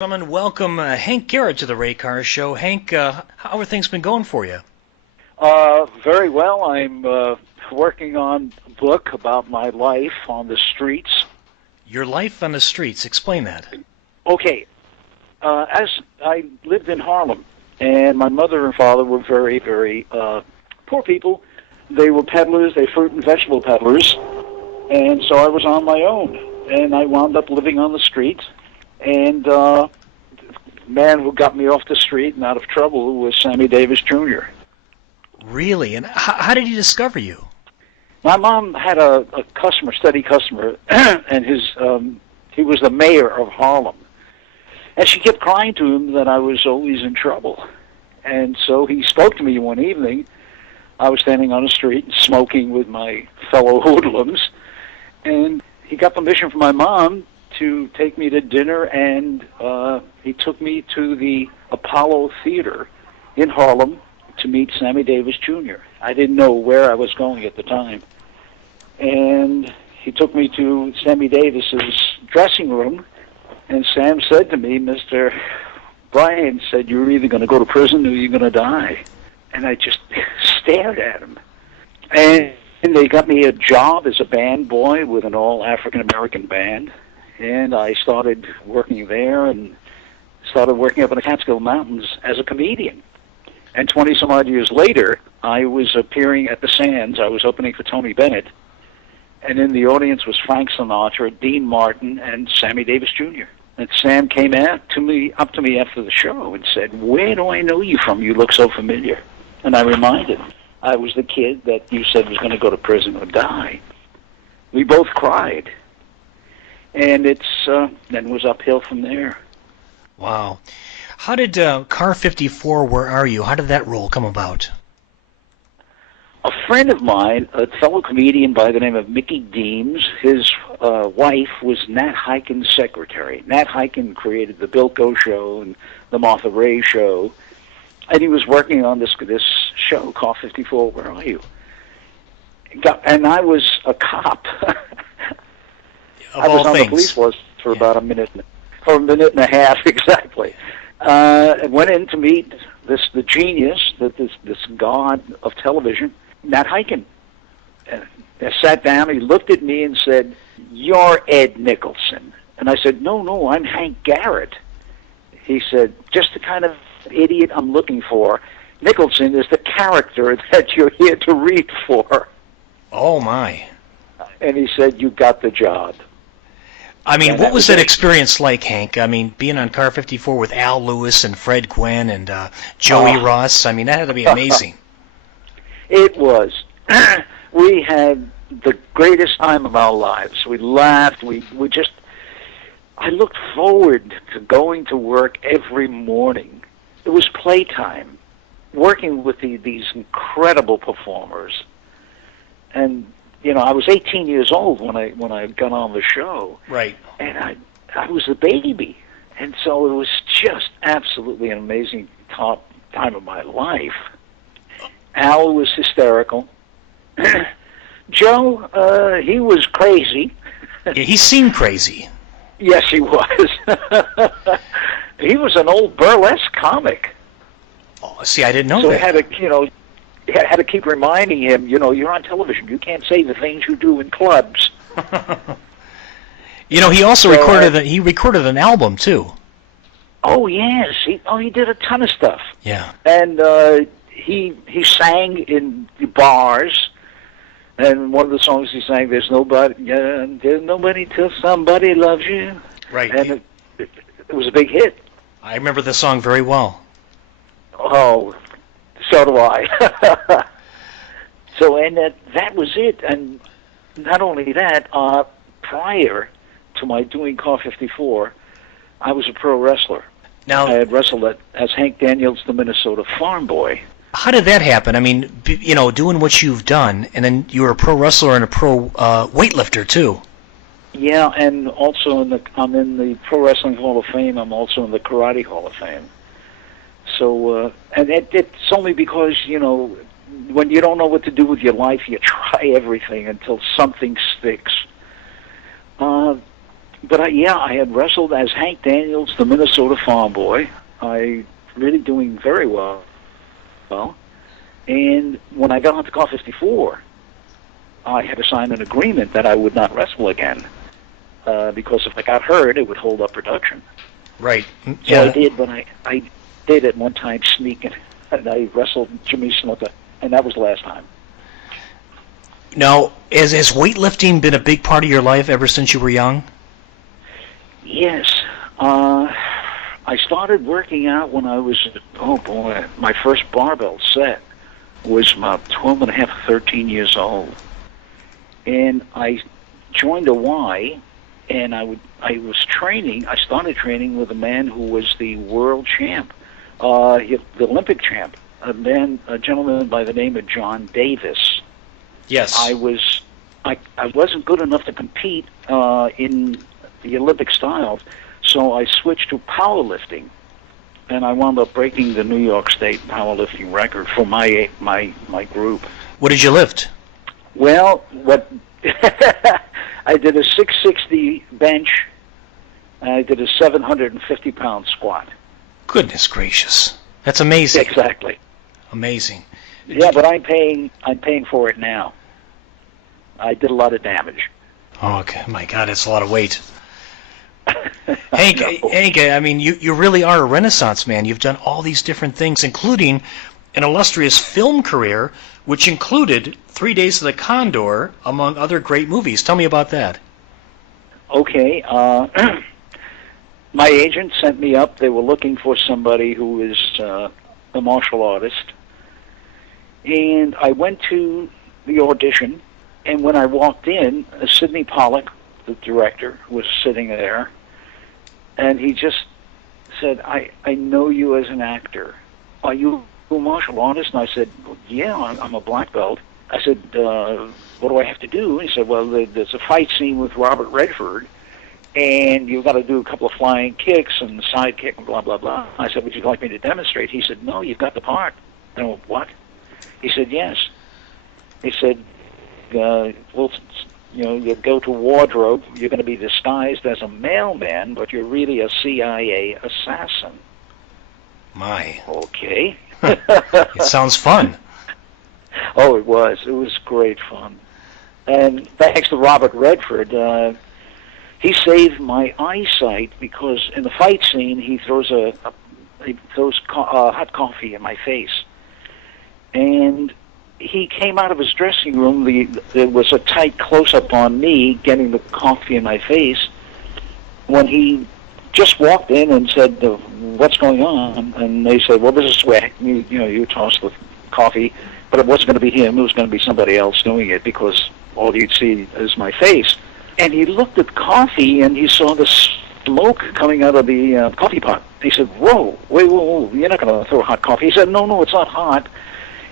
Gentlemen, welcome Hank Garrett to the Ray Carr Show. Hank, how are things been going for you? Very well. I'm working on a book about my life on the streets. Your life on the streets. Explain that. Okay. As I lived in Harlem, and my mother and father were very, very poor people. They were peddlers, they fruit and vegetable peddlers, and so I was on my own. And I wound up living on the streets. And the man who got me off the street and out of trouble was Sammy Davis Jr. Really? And how did he discover you? My mom had a customer, steady customer, and he was the mayor of Harlem. And she kept crying to him that I was always in trouble. And so he spoke to me one evening. I was standing on the street and smoking with my fellow hoodlums, and he got permission from my mom to take me to dinner, and he took me to the Apollo Theater in Harlem to meet Sammy Davis Jr. I didn't know where I was going at the time. And he took me to Sammy Davis's dressing room, and Sam said to me, Mr. Bryan said, you're either going to go to prison or you're going to die. And I just stared at him. And they got me a job as a band boy with an all-African-American band. And I started working there and started working up in the Catskill Mountains as a comedian. And 20-some-odd years later, I was appearing at the Sands. I was opening for Tony Bennett. And in the audience was Frank Sinatra, Dean Martin, and Sammy Davis Jr. And Sam came up to me after the show and said, where do I know you from? You look so familiar. And I reminded him, I was the kid that you said was going to go to prison or die. We both cried. And then it was uphill from there. Wow. How did Car 54, Where Are You? How did that role come about? A friend of mine, a fellow comedian by the name of Mickey Deems, his wife was Nat Hiken's secretary. Nat Hiken created the Bilko Show and the Martha Ray Show, and he was working on this show, Car 54, Where Are You? And I was a cop. Of I was all on things. the police force for about a minute and a half, exactly. I went in to meet the genius, this god of television, Nat Hiken. I sat down, he looked at me and said, you're Ed Nicholson. And I said, no, I'm Hank Garrett. He said, just the kind of idiot I'm looking for. Nicholson is the character that you're here to read for. Oh, my. And he said, you got the job. I mean, And what was that it. experience like, Hank? I mean, being on Car 54 with Al Lewis and Fred Gwynn and Joey Ross, I mean, that had to be amazing. It was. We had the greatest time of our lives. We laughed. I looked forward to going to work every morning. It was playtime, working with these incredible performers. And I was 18 years old when I got on the show. Right. And I was a baby. And so it was just absolutely an amazing time of my life. Al was hysterical. Joe, he was crazy. Yeah, he seemed crazy. Yes, he was. He was an old burlesque comic. Oh, see, I didn't know So that. had to keep reminding him, you're on television. You can't say the things you do in clubs. He also recorded an album too. Oh yes, he did a ton of stuff. Yeah. And he sang in bars, and one of the songs he sang, there's nobody till somebody loves you. Right. And it was a big hit. I remember the song very well. Oh, so do I. So, and that was it. And not only that, prior to my doing Car 54, I was a pro wrestler. Now, I had wrestled as Hank Daniels, the Minnesota Farm Boy. how did that happen? I mean, doing what you've done, and then you were a pro wrestler and a pro weightlifter too. Yeah, and also I'm in the Pro Wrestling Hall of Fame. I'm also in the Karate Hall of Fame. So, and it's only because, when you don't know what to do with your life, you try everything until something sticks. But I had wrestled as Hank Daniels, the Minnesota Farm Boy. I really doing very well. And when I got onto Car 54, I had to sign an agreement that I would not wrestle again, because if I got hurt, it would hold up production. Right. So I did, but I did at one time sneaking, and I wrestled Jimmy Snuka, and that was the last time. Now, has weightlifting been a big part of your life ever since you were young? Yes. I started working out when I was, my first barbell set was about 12 and a half, 13 years old. And I joined a Y, and I started training with a man who was the world champ, the Olympic champ, a gentleman by the name of John Davis. Yes. I wasn't good enough to compete in the Olympic styles, so I switched to powerlifting, and I wound up breaking the New York State powerlifting record for my group. What did you lift? Well, I did a 660 bench, and I did a 750-pound squat. Goodness gracious, that's amazing. Exactly. Amazing. Yeah, but I'm paying for it now. I did a lot of damage. Oh, okay. My God, it's a lot of weight. Hank, I mean, you really are a Renaissance man. You've done all these different things, including an illustrious film career, which included 3 Days of the Condor, among other great movies. Tell me about that. Okay. My agent sent me up. They were looking for somebody who is a martial artist. And I went to the audition, and when I walked in, Sidney Pollack, the director, was sitting there, and he just said, I know you as an actor. Are you a martial artist? And I said, yeah, I'm a black belt. I said, what do I have to do? And he said, well, there's a fight scene with Robert Redford, and you've got to do a couple of flying kicks and side kick and blah, blah, blah. I said, would you like me to demonstrate? He said, no, you've got the part. I went, what? He said, yes. He said, you go to wardrobe, you're going to be disguised as a mailman, but you're really a CIA assassin. My. Okay. It sounds fun. Oh, it was. It was great fun. And thanks to Robert Redford, he saved my eyesight, because in the fight scene, he throws hot coffee in my face. And he came out of his dressing room. There was a tight close-up on me getting the coffee in my face when he just walked in and said, what's going on? And they said, well, this is where you tossed the coffee, but it wasn't going to be him. It was going to be somebody else doing it, because all you'd see is my face. And he looked at coffee, and he saw the smoke coming out of the coffee pot. He said, whoa, whoa, you're not going to throw hot coffee. He said, no, it's not hot.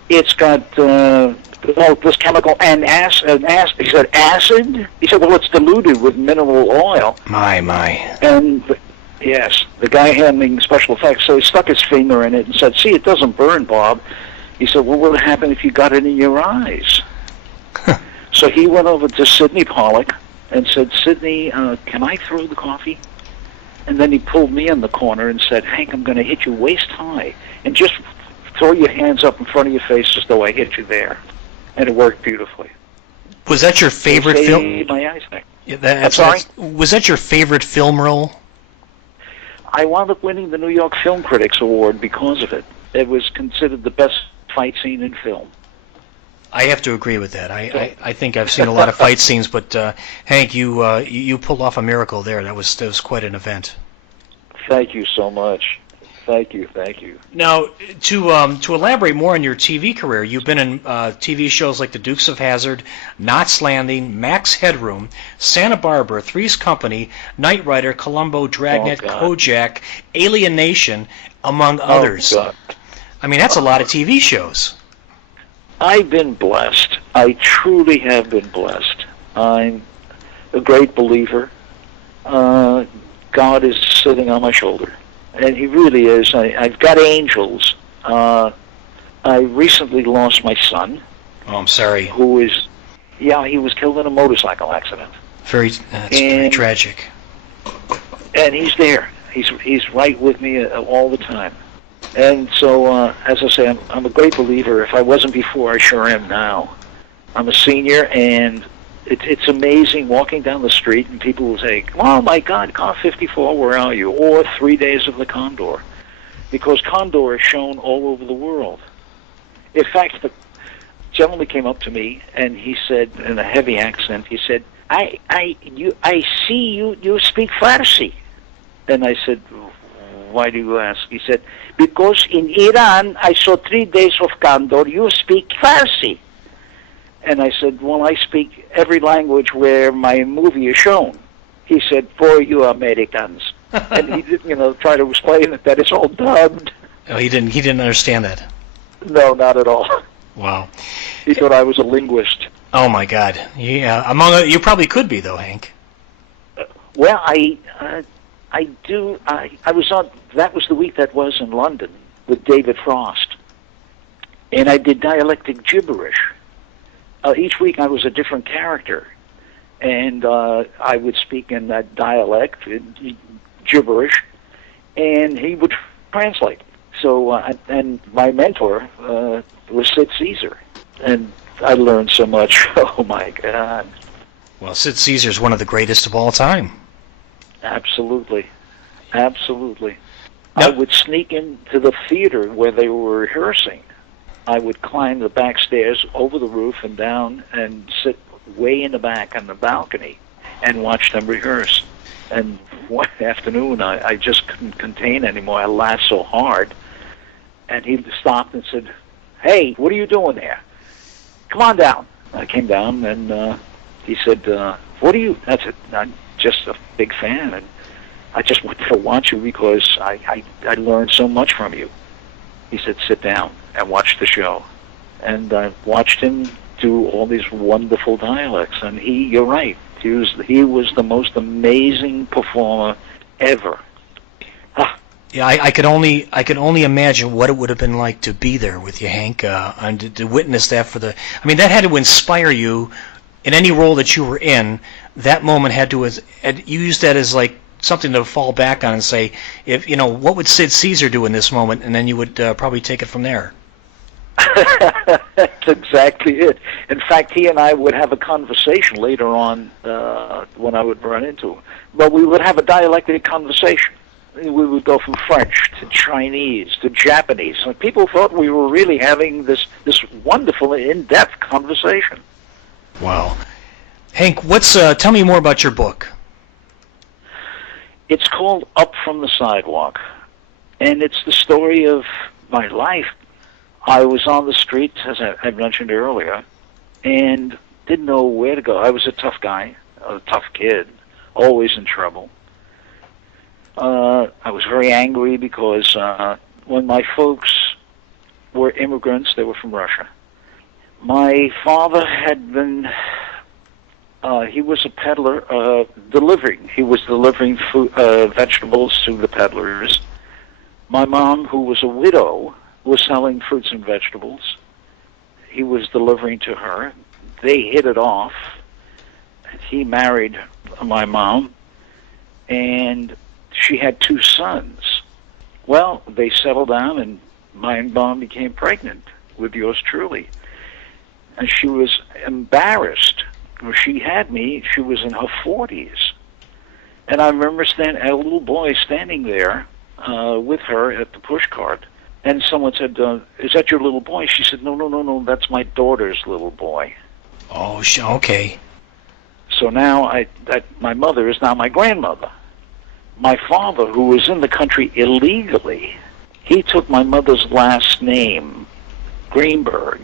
It's got this chemical and acid. He said, acid? He said, well, it's diluted with mineral oil. My. And, yes, the guy handling special effects, so he stuck his finger in it and said, see, it doesn't burn, Bob. He said, well, what would happen if you got it in your eyes? So he went over to Sidney Pollack and said, Sidney, can I throw the coffee? And then he pulled me in the corner and said, Hank, I'm going to hit you waist high. And just throw your hands up in front of your face as though I hit you there. And it worked beautifully. Was that your favorite film? My eyesight. Yeah, I'm sorry? Was that your favorite film role? I wound up winning the New York Film Critics Award because of it. It was considered the best fight scene in film. I have to agree with that. I think I've seen a lot of fight scenes, but Hank, you pulled off a miracle there. That was quite an event. Thank you so much. Thank you. Now, to elaborate more on your TV career, you've been in TV shows like The Dukes of Hazzard, Knots Landing, Max Headroom, Santa Barbara, Three's Company, Knight Rider, Columbo, Dragnet, Kojak, Alien Nation, among others. God. I mean, that's a lot of TV shows. I've been blessed. I truly have been blessed. I'm a great believer. God is sitting on my shoulder. And he really is. I've got angels. I recently lost my son. Oh, I'm sorry. He was killed in a motorcycle accident. That's very tragic. And he's there. He's right with me all the time. And so, as I say, I'm a great believer. If I wasn't before, I sure am now. I'm a senior, and it's amazing walking down the street, and people will say, "Oh my God, Car 54, where are you?" Or 3 Days of the Condor, because Condor is shown all over the world. In fact, the gentleman came up to me and he said, in a heavy accent, he said, "I see you speak Farsi." And I said, "Why do you ask?" He said, "Because in Iran I saw 3 Days of Condor. You speak Farsi." And I said, "Well, I speak every language where my movie is shown." He said, "For you Americans." And he didn't, try to explain that it's all dubbed. Oh, he didn't understand that. No, not at all. Wow. He thought I was a linguist. Oh my God. Yeah, you probably could be though, Hank. Well, I was on. That was the week that was in London with David Frost, and I did dialectic gibberish. Each week I was a different character, and I would speak in that dialect, gibberish, and he would translate. So, and my mentor was Sid Caesar, and I learned so much. Oh my God! Well, Sid Caesar's one of the greatest of all time. Absolutely, absolutely. Now, I would sneak into the theater where they were rehearsing. I would climb the back stairs over the roof and down and sit way in the back on the balcony and watch them rehearse. And one afternoon, I just couldn't contain anymore. I laughed so hard. And he stopped and said, "Hey, what are you doing there? Come on down." I came down, and he said, "What are you?" I said, "I'm just a big fan, and I just wanted to watch you because I learned so much from you." He said, "Sit down and watch the show." And I watched him do all these wonderful dialects. And you're right, he was the most amazing performer ever. Yeah, I could only imagine what it would have been like to be there with you, Hank, and to witness that that had to inspire you in any role that you were in. That moment had to, you used that as like something to fall back on and say, what would Sid Caesar do in this moment, and then you would probably take it from there. That's exactly it. In fact, he and I would have a conversation later on when I would run into him. But we would have a dialectic conversation. We would go from French to Chinese to Japanese. And people thought we were really having this wonderful, in-depth conversation. Wow. Hank, tell me more about your book. It's called Up from the Sidewalk, and it's the story of my life. I was on the streets, as I mentioned earlier, and didn't know where to go. I was a tough guy, a tough kid, always in trouble. I was very angry because when my folks were immigrants, they were from Russia. My father had been, he was a peddler, delivering. He was delivering food, vegetables to the peddlers. My mom, who was a widow, was selling fruits and vegetables. He was delivering to her. They hit it off. He married my mom, and she had 2 sons. Well, they settled down, and my mom became pregnant with yours truly. And she was embarrassed. When she had me, she was in her 40s. And I remember a little boy standing there with her at the push cart. And someone said, "Is that your little boy?" She said, No, that's my daughter's little boy." Oh, okay. So now my mother is now my grandmother. My father, who was in the country illegally, he took my mother's last name, Greenberg,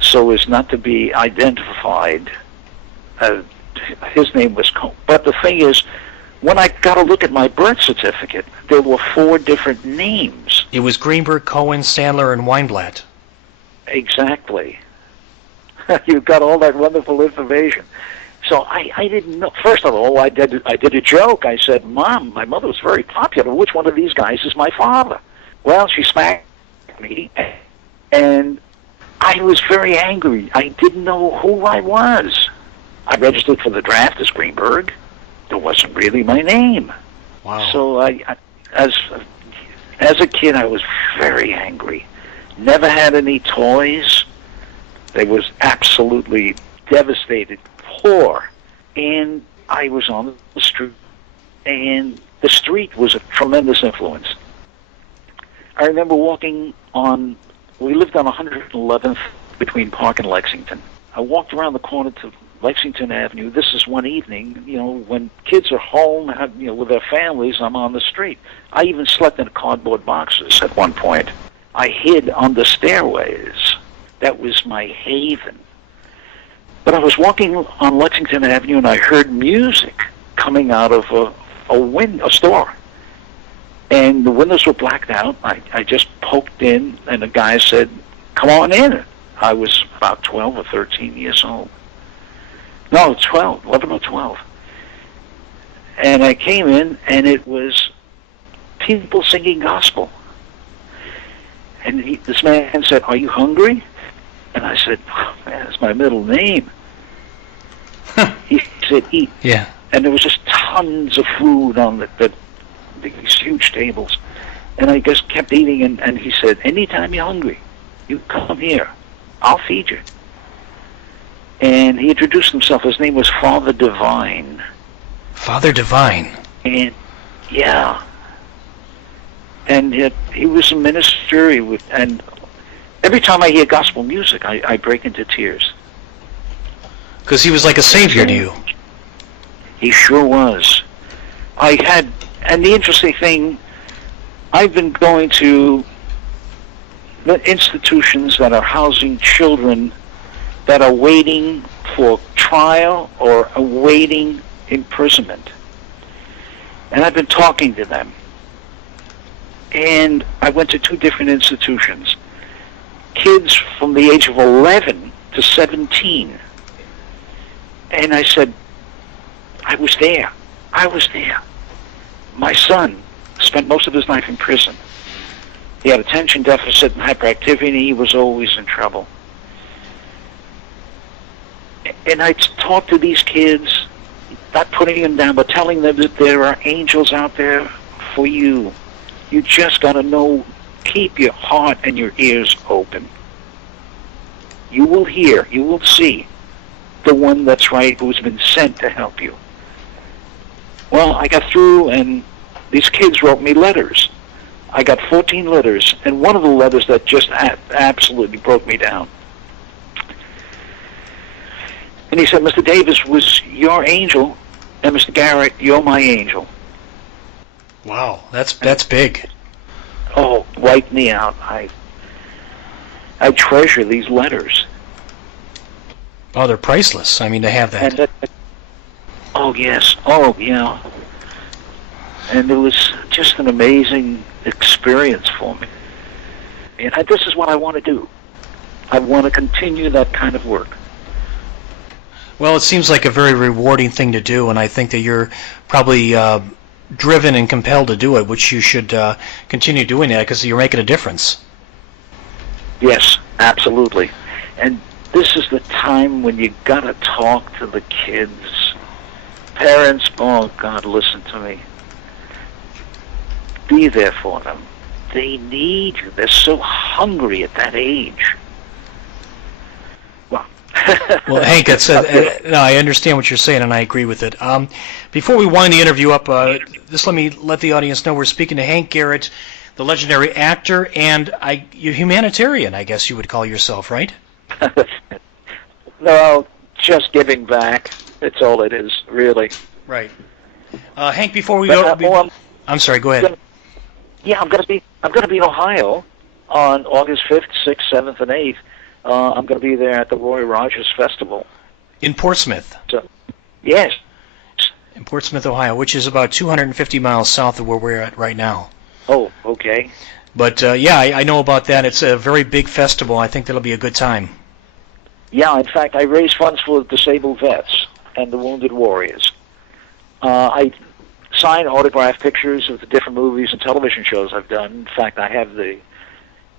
so as not to be identified. His name was Cohen. But the thing is, when I got to look at my birth certificate, there were 4 different names. It was Greenberg, Cohen, Sandler, and Weinblatt. Exactly. You got all that wonderful information. So I didn't know. First of all, I did a joke. I said, "Mom, my mother was very popular. Which one of these guys is my father?" Well, she smacked me, and I was very angry. I didn't know who I was. I registered for the draft as Greenberg. It wasn't really my name. Wow. So as a kid, I was very angry. Never had any toys. They was absolutely devastated, poor, and I was on the street, and the street was a tremendous influence. I remember walking on. We lived on 111th between Park and Lexington. I walked around the corner to Lexington Avenue. This is one evening, when kids are home, with their families. I'm on the street. I even slept in cardboard boxes at one point. I hid under stairways. That was my haven. But I was walking on Lexington Avenue, and I heard music coming out of a store. And the windows were blacked out. I just poked in, and the guy said, "Come on in." I was about 12 or 13 years old. No, 12, 11 or 12. And I came in, and it was people singing gospel. And this man said, "Are you hungry?" And I said, "Oh, man, that's my middle name." He said, "Eat." Yeah. And there was just tons of food on these huge tables. And I just kept eating, and he said, "Anytime you're hungry, you come here. I'll feed you." And he introduced himself. His name was Father Divine. Father Divine. And, yeah. And he was a minister. And every time I hear gospel music, I break into tears. Because he was like a savior to you. He sure was. And the interesting thing, I've been going to the institutions that are housing children that are waiting for trial or awaiting imprisonment. And I've been talking to them. And I went to 2 different institutions. Kids from the age of 11 to 17. And I said, I was there. My son spent most of his life in prison. He had attention deficit and hyperactivity. He was always in trouble. And I talked to these kids, not putting them down, but telling them that there are angels out there for you. You just got to know, keep your heart and your ears open. You will hear, you will see the one that's right, who's been sent to help you. Well, I got through, and these kids wrote me letters. I got 14 letters, and one of the letters that just absolutely broke me down. And he said, "Mr. Davis was your angel, and Mr. Garrett, you're my angel." Wow, that's big. Oh, wiped me out. I treasure these letters. Oh, they're priceless. I mean, to have that. Oh, yes. Oh, yeah. And it was just an amazing experience for me. And this is what I want to do. I want to continue that kind of work. Well, it seems like a very rewarding thing to do, and I think that you're probably driven and compelled to do it, which you should continue doing that because you're making a difference. Yes, absolutely. And this is the time when you got to talk to the kids. Parents, oh God, listen to me. Be there for them. They need you. They're so hungry at that age. Well, Hank, no, I understand what you're saying, and I agree with it. Before we wind the interview up, just let me let the audience know we're speaking to Hank Garrett, the legendary actor, and you're humanitarian, I guess you would call yourself, right? No, just giving back. That's all it is, really. Right. Hank, before we go, I'm sorry. Go ahead. Yeah, I'm going to be in Ohio on August 5th, 6th, 7th, and 8th. I'm going to be there at the Roy Rogers Festival. In Portsmouth? So, yes. In Portsmouth, Ohio, which is about 250 miles south of where we're at right now. Oh, okay. But, yeah, I know about that. It's a very big festival. I think that'll be a good time. Yeah, in fact, I raise funds for disabled vets and the wounded warriors. I sign autographed pictures of the different movies and television shows I've done. In fact, I have the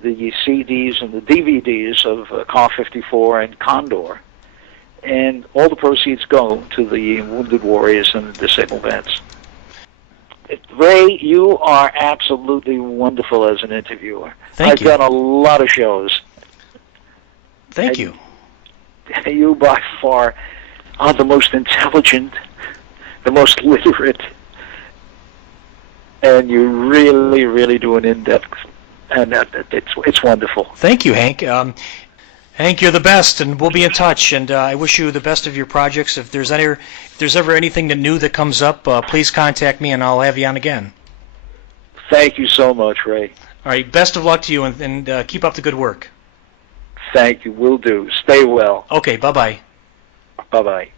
CDs and the DVDs of Car 54 and Condor. And all the proceeds go to the wounded warriors and the disabled vets. Ray, you are absolutely wonderful as an interviewer. Thank you. I've done a lot of shows. Thank you. You by far are the most intelligent, the most literate, and you really, really do an in-depth, and it's wonderful. Thank you, Hank. Hank, you're the best, and we'll be in touch. And I wish you the best of your projects. If there's ever anything new that comes up, please contact me, and I'll have you on again. Thank you so much, Ray. All right, best of luck to you, and keep up the good work. Thank you. Will do. Stay well. Okay, bye-bye. Bye-bye.